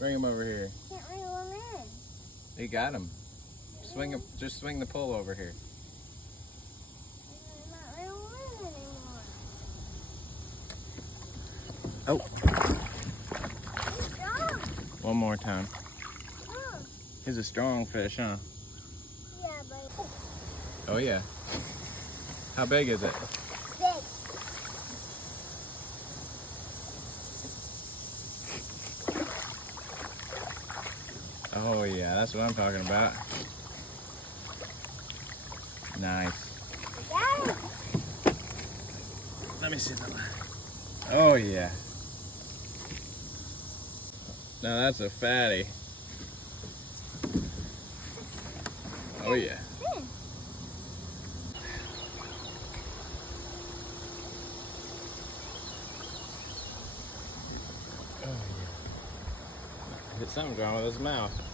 Bring him over here. Can't reel him in. You got him. Swing him. Just swing the pole over here. I'm not reeling him in anymore. Oh. He's strong. One more time. Oh, He's a strong fish, huh? yeah, but Oh yeah. How big is it? big. Oh yeah, that's what I'm talking about. Nice. Got him. Let me see the line. Oh yeah. Now that's a fatty. Oh yeah. Good. Oh yeah. Something's wrong with his mouth.